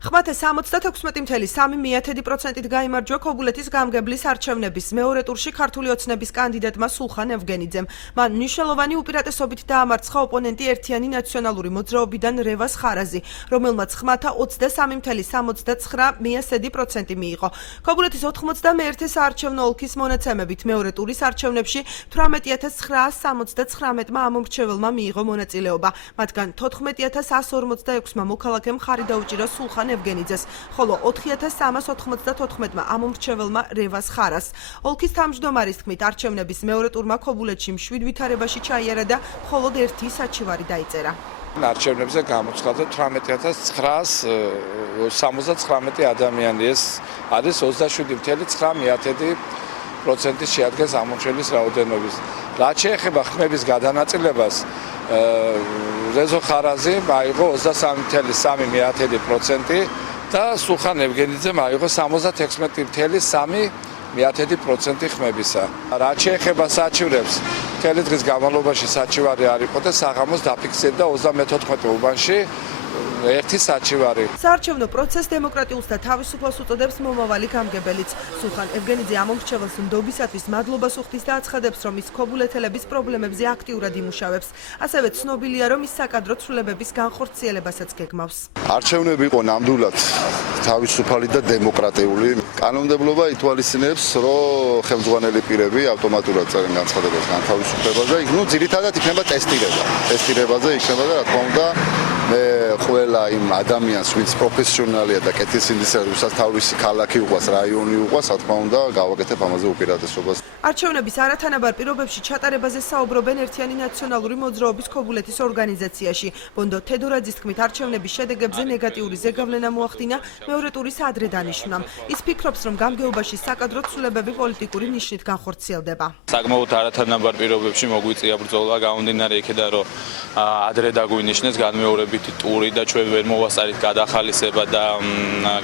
ხმათა 76.3%-ით გაიმარჯვა ქობულეთის გამგებლის არჩევნების მეორე ტურში ქართული ოცნების კანდიდატმა სულხან ევგენიძემ. მან მნიშვნელოვანი უპირატესობით დაამარცხა ოპონენტი ერთიანი ნაციონალური მოძრაობიდან რევაზ ხარაზი, რომელმაც ხმათა 23.79% მიიღო. ქობულეთის 91 საარჩევნო ოლქის მონაცემებით მეორე ტურის არჩევნებში 18,979-მა ამომრჩეველმა მიიღო მონაწილეობა. მათგან 14,146-მა მოქალაქემ ხარი დაუჭირა სულხან ევგენიძეს, ხოლო 4,394-მა ამომრჩეველმა რევაზ ხარას. ოლქის თავმჯდომარის თქმით, არჩევნების მეორე ტურმა ქობულეთში მშვიდ ვითარებაში ჩაიარა და მხოლოდ ერთი საჩივარი დაიწერა. არჩევნებზე გამოცხადდა 18,979 ადამიანი, ეს არის 27.9% შეადგენს ამომრჩევლის რაოდენობის. რაც შეეხება ხმების გადანაწილებას, რეზო ხარაზი აიღო 23.3% და სულხან ევგენიძემ აიღო 76.3% ხმებისა. რაც შეეხება საჩივრებს, მთელი დღის განმავლობაში საჩივარი არ იყო და საღამოს დაფიქსირდა 34 უბანში ერთი საჩივარი. საარჩევნო პროცესს დემოკრატიულს და თავისუფალს უწოდებს მომავალი გამგებელიც. სულხან ევგენიძე ამომრჩეველს ნდობისათვის მადლობას უხდის და აცხადებს, რომ ის ქობულეთელების პრობლემებზე აქტიურად იმუშავებს. ასევე ცნობილია, რომ ის საკადრო ცვლილებების განხორციელებასაც გეგმავს. არჩევნები იყო ნამდვილად თავისუფალი და დემოკრატიული. კანონმდებლობა ითვალისწინებს, რომ ხელმძღვანელი პირები ავტომატურად წერენ განცხადებას განთავისუფლებაზე. ძირითადად იქნება ტესტირება. ტესტირებაზე იქნება და რა თქმა უნდა მე ყველა იმ ადამიანს, ვინც პროფესიონალია და კეთილსინდისაა, როცა თავისი ქალაქი უყვას, რაიონი უყვას, რა თქმა უნდა, გავაკეთებ ამაზე უპირატესობას. არჩევნების არათანაბარ პირობებში ჩატარებაზე საუბრობენ ერთიანი ნაციონალური მოძრაობის ქობულეთის ორგანიზაციაში. ბონდო თედორაძის თქმით, არჩევნების შედეგებზე ნეგატიური ზეგავლენა მოახდინა მეორე ტურის ადრე დანიშვნამ. ის ფიქრობს, რომ გამგეობაში საკადრო ცვლილებები პოლიტიკური ნიშნით განხორციელდება. საკმაოდ არათანაბარ პირობებში მოგვიწია ბრძოლა, გამომდინარე იქიდან, რომ ადრე დაგვინიშნეს განმეორებითი ტური და ჩვენ ვერ მოვასწარით გადახალისება და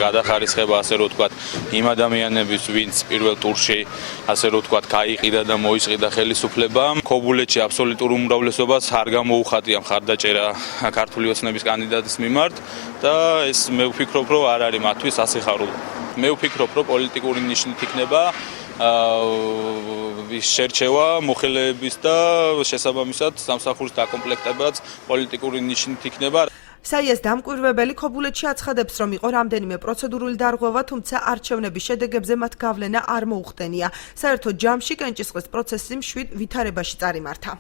გადახარისხება, ასე რომ ვთქვათ, იმ ადამიანების, ვინც პირველ ტურში, ასე რომ ვთქვათ, გაიყიდა და მოისყიდა ხელისუფლება. ქობულეთში აბსოლუტურ უმრავლესობას არ გამოუხატია მხარდაჭერა ქართული ოცნების კანდიდატის მიმართ და ეს მე ვფიქრობ, რომ არ არის მათთვის ასიხარულო. მე ვფიქრობ, რომ პოლიტიკური ნიშნით იქნება შერჩევა მოხელეების და შესაბამისად სამსახურის დაკომპლექტებაც პოლიტიკური ნიშნით იქნება. საიას დამკვირვებელი ქობულეთში აცხადებს, რომ იყო რამდენიმე პროცედურული დარღვევა, თუმცა არჩევნების შედეგებზე მათ გავლენა არ მოუხდენია. საერთო ჯამში კენჭისყრის პროცესი მშვიდ ვითარებაში წარიმართა.